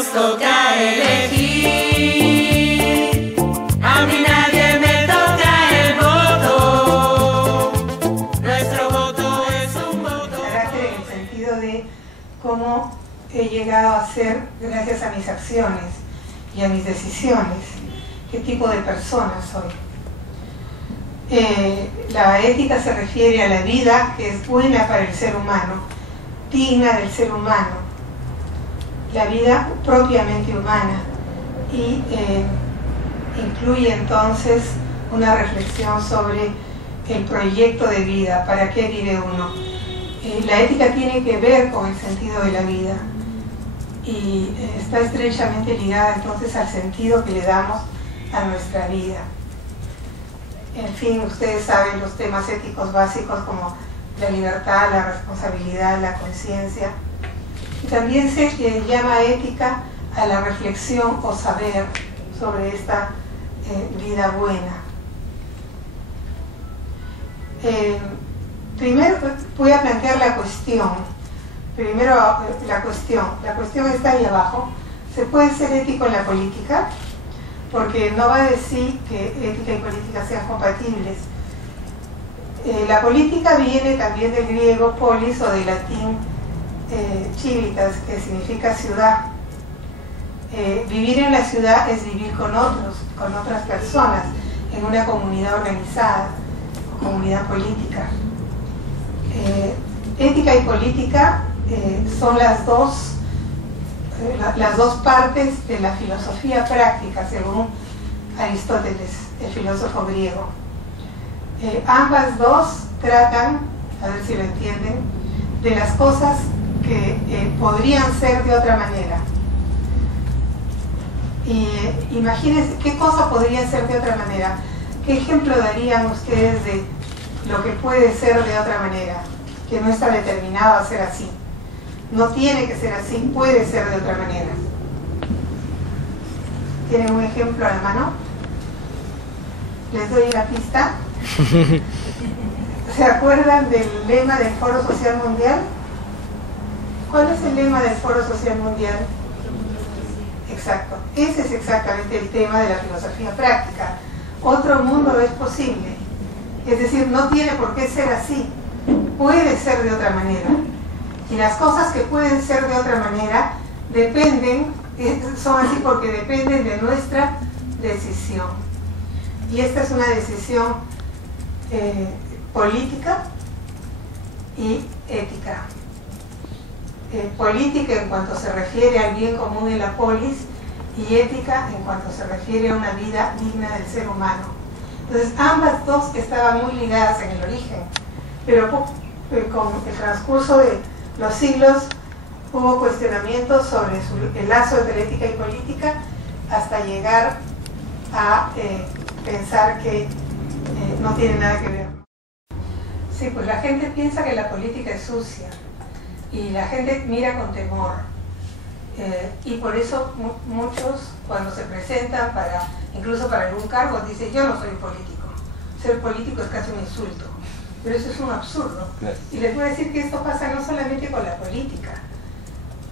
nos toca elegir. A mí nadie me toca el voto. Nuestro voto es un voto. Carácter en el sentido de cómo he llegado a ser gracias a mis acciones y a mis decisiones, qué tipo de persona soy. La ética se refiere a la vida que es buena para el ser humano, digna del ser humano, la vida propiamente humana, y incluye entonces una reflexión sobre el proyecto de vida, para qué vive uno. La ética tiene que ver con el sentido de la vida y está estrechamente ligada entonces al sentido que le damos a nuestra vida. En fin, ustedes saben los temas éticos básicos como la libertad, la responsabilidad, la conciencia. Y también se llama ética a la reflexión o saber sobre esta vida buena. Primero voy a plantear la cuestión. Primero la cuestión está ahí abajo. ¿Se puede ser ético en la política? Porque no va a decir que ética y política sean compatibles. La política viene también del griego polis o del latín civitas, que significa ciudad. Vivir en la ciudad es vivir con otros, con otras personas, en una comunidad organizada, o comunidad política. Ética y política son las dos partes de la filosofía práctica, según Aristóteles, el filósofo griego. Ambas dos tratan, a ver si lo entienden, de las cosas que podrían ser de otra manera. Y imagínense qué cosa podría ser de otra manera. ¿Qué ejemplo darían ustedes de lo que puede ser de otra manera, que no está determinado a ser así? No tiene que ser así, puede ser de otra manera. ¿Tienen un ejemplo a la mano? ¿Les doy la pista? ¿Se acuerdan del lema del Foro Social Mundial? ¿Cuál es el lema del Foro Social Mundial? Exacto. Ese es exactamente el tema de la filosofía práctica. Otro mundo es posible. Es decir, no tiene por qué ser así. Puede ser de otra manera. Y las cosas que pueden ser de otra manera dependen, son así porque dependen de nuestra decisión. Y esta es una decisión política y ética. Política en cuanto se refiere al bien común de la polis, y ética en cuanto se refiere a una vida digna del ser humano. Entonces ambas dos estaban muy ligadas en el origen, pero con el transcurso de los siglos hubo cuestionamientos sobre el lazo entre ética y política, hasta llegar a pensar que no tiene nada que ver. Sí, pues la gente piensa que la política es sucia y la gente mira con temor, y por eso muchos, cuando se presentan incluso para algún cargo, dicen: yo no soy político, ser político es casi un insulto. Pero eso es un absurdo. Y les voy a decir que esto pasa no solamente con la política,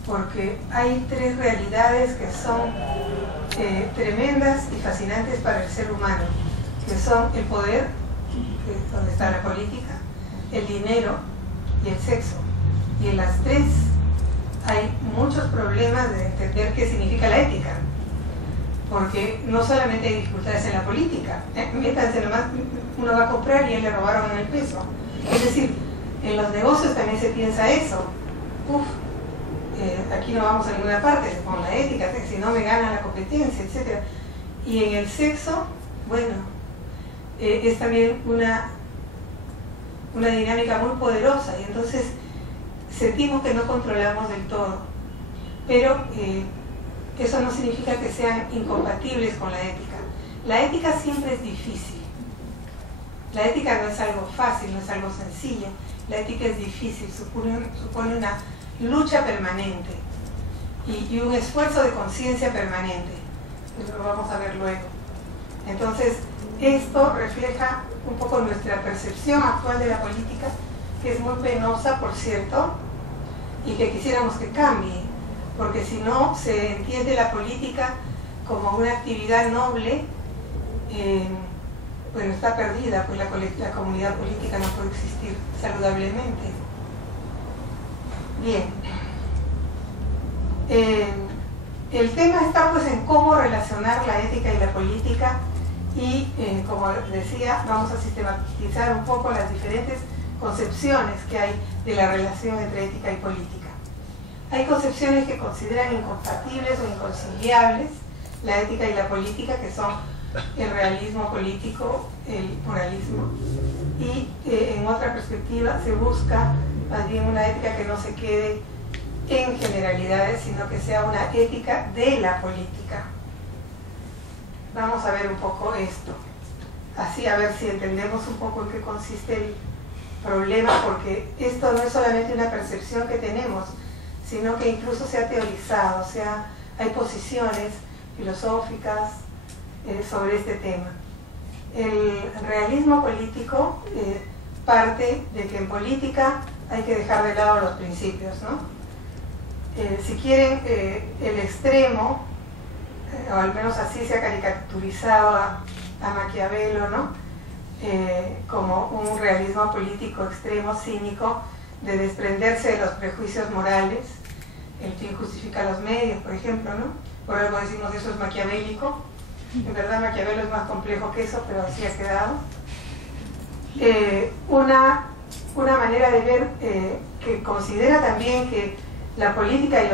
porque hay tres realidades que son tremendas y fascinantes para el ser humano, que son el poder, que es donde está la política, el dinero y el sexo. Y en las tres hay muchos problemas de entender qué significa la ética, porque no solamente hay dificultades en la política, métanse nomás, uno va a comprar y él le robaron en el peso. Es decir, en los negocios también se piensa eso. Aquí no vamos a ninguna parte con la ética, si no me gana la competencia, etc. Y en el sexo, bueno, es también una dinámica muy poderosa, y entonces sentimos que no controlamos del todo. Pero eso no significa que sean incompatibles con la ética. La ética siempre es difícil. La ética no es algo fácil, no es algo sencillo. La ética es difícil, supone una lucha permanente y un esfuerzo de conciencia permanente. Eso lo vamos a ver luego. Entonces, esto refleja un poco nuestra percepción actual de la política, que es muy penosa, por cierto, y que quisiéramos que cambie, porque si no se entiende la política como una actividad noble, bueno, está perdida, pues la comunidad política no puede existir saludablemente. Bien. El tema está pues en cómo relacionar la ética y la política y, como decía, vamos a sistematizar un poco las diferentes concepciones que hay de la relación entre ética y política. Hay concepciones que consideran incompatibles o inconciliables la ética y la política, que son el realismo político, el moralismo, y en otra perspectiva se busca más bien una ética que no se quede en generalidades, sino que sea una ética de la política. Vamos a ver un poco esto, así a ver si entendemos un poco en qué consiste el problema, porque esto no es solamente una percepción que tenemos, sino que incluso se ha teorizado, o sea, hay posiciones filosóficas sobre este tema. El realismo político parte de que en política hay que dejar de lado los principios, ¿no? Si quieren, el extremo, o al menos así se ha caricaturizado a Maquiavelo, ¿no? Como un realismo político extremo, cínico, de desprenderse de los prejuicios morales. El fin justifica los medios, por ejemplo, ¿no? Por algo decimos eso es maquiavélico. En verdad Maquiavelo es más complejo que eso, pero así ha quedado. Una manera de ver que considera también que la política y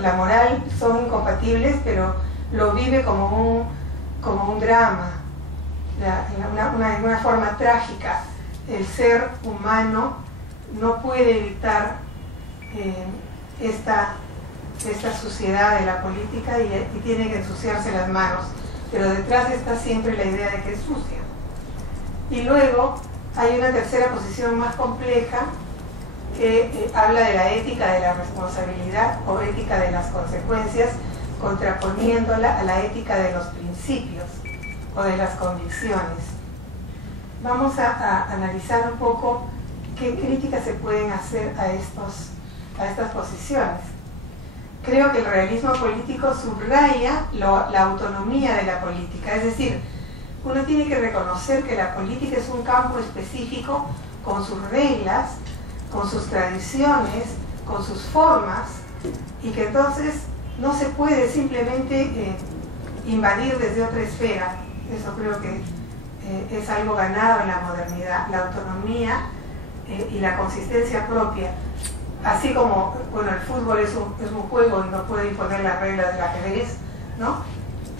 la moral son incompatibles, pero lo vive como un drama, una forma trágica. El ser humano no puede evitar esta suciedad de la política y tiene que ensuciarse las manos, pero detrás está siempre la idea de que es sucia. Y luego hay una tercera posición más compleja que habla de la ética de la responsabilidad o ética de las consecuencias, contraponiéndola a la ética de los principios o de las convicciones. Vamos a analizar un poco qué críticas se pueden hacer a estas posiciones. Creo que el realismo político subraya la autonomía de la política, es decir, uno tiene que reconocer que la política es un campo específico con sus reglas, con sus tradiciones, con sus formas, y que entonces no se puede simplemente invadir desde otra esfera. Eso creo que es algo ganado en la modernidad, la autonomía y la consistencia propia. Así como, bueno, el fútbol es un juego y no puede imponer las reglas del ajedrez, ¿no?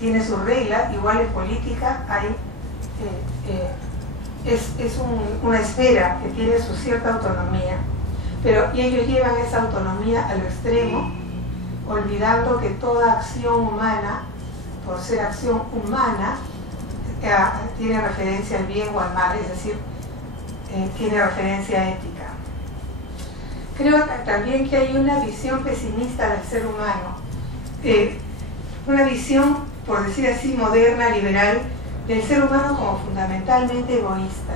Tiene sus reglas, igual en política es una esfera que tiene su cierta autonomía, pero ellos llevan esa autonomía al extremo, olvidando que toda acción humana, por ser acción humana, tiene referencia al bien o al mal, es decir, tiene referencia ética. Creo también que hay una visión pesimista del ser humano, una visión, por decir así, moderna, liberal, del ser humano como fundamentalmente egoísta.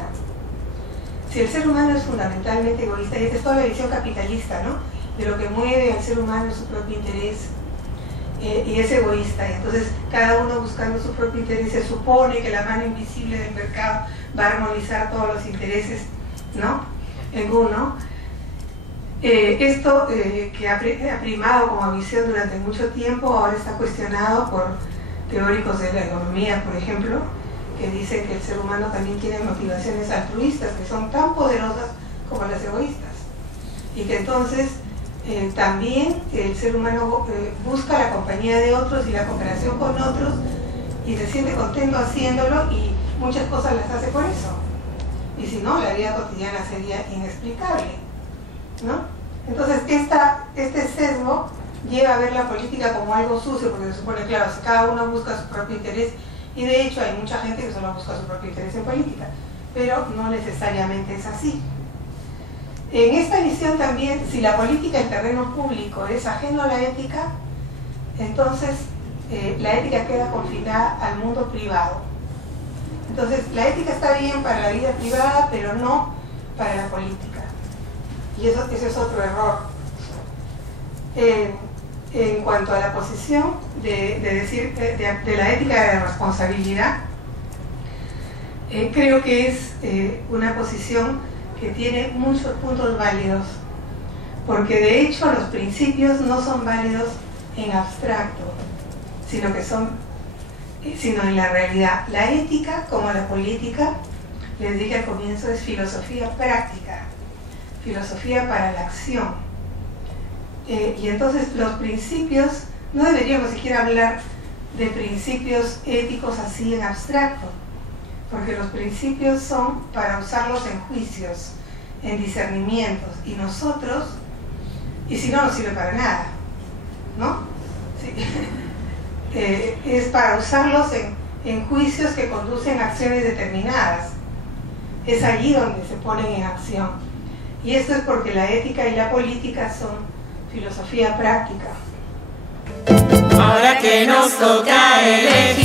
Si el ser humano es fundamentalmente egoísta, y esta es toda la visión capitalista, ¿no? De lo que mueve al ser humano es su propio interés, y es egoísta, y entonces cada uno buscando su propio interés, se supone que la mano invisible del mercado va a armonizar todos los intereses, ¿no? En uno. Esto que ha primado como visión durante mucho tiempo, ahora está cuestionado por teóricos de la economía, por ejemplo, que dicen que el ser humano también tiene motivaciones altruistas, que son tan poderosas como las egoístas, y que entonces también el ser humano busca la compañía de otros y la cooperación con otros, y se siente contento haciéndolo, y muchas cosas las hace por eso, y si no, la vida cotidiana sería inexplicable, ¿no? Entonces este sesgo lleva a ver la política como algo sucio, porque se supone, claro, si cada uno busca su propio interés, y de hecho hay mucha gente que solo busca su propio interés en política, pero no necesariamente es así. En esta visión también, si la política en terreno público es ajeno a la ética, entonces la ética queda confinada al mundo privado. Entonces la ética está bien para la vida privada, pero no para la política. Y ese es otro error. en cuanto a la posición de la ética de la responsabilidad, creo que es una posición que tiene muchos puntos válidos, porque de hecho los principios no son válidos en abstracto, sino en la realidad. La ética, como la política, les dije al comienzo, es filosofía práctica, filosofía para la acción. Y entonces los principios, no deberíamos siquiera hablar de principios éticos así en abstracto, porque los principios son para usarlos en juicios, en discernimientos, y si no, no sirve para nada, ¿no? Sí. Es para usarlos en juicios que conducen a acciones determinadas. Es allí donde se ponen en acción. Y esto es porque la ética y la política son filosofía práctica. Ahora que nos toca elegir.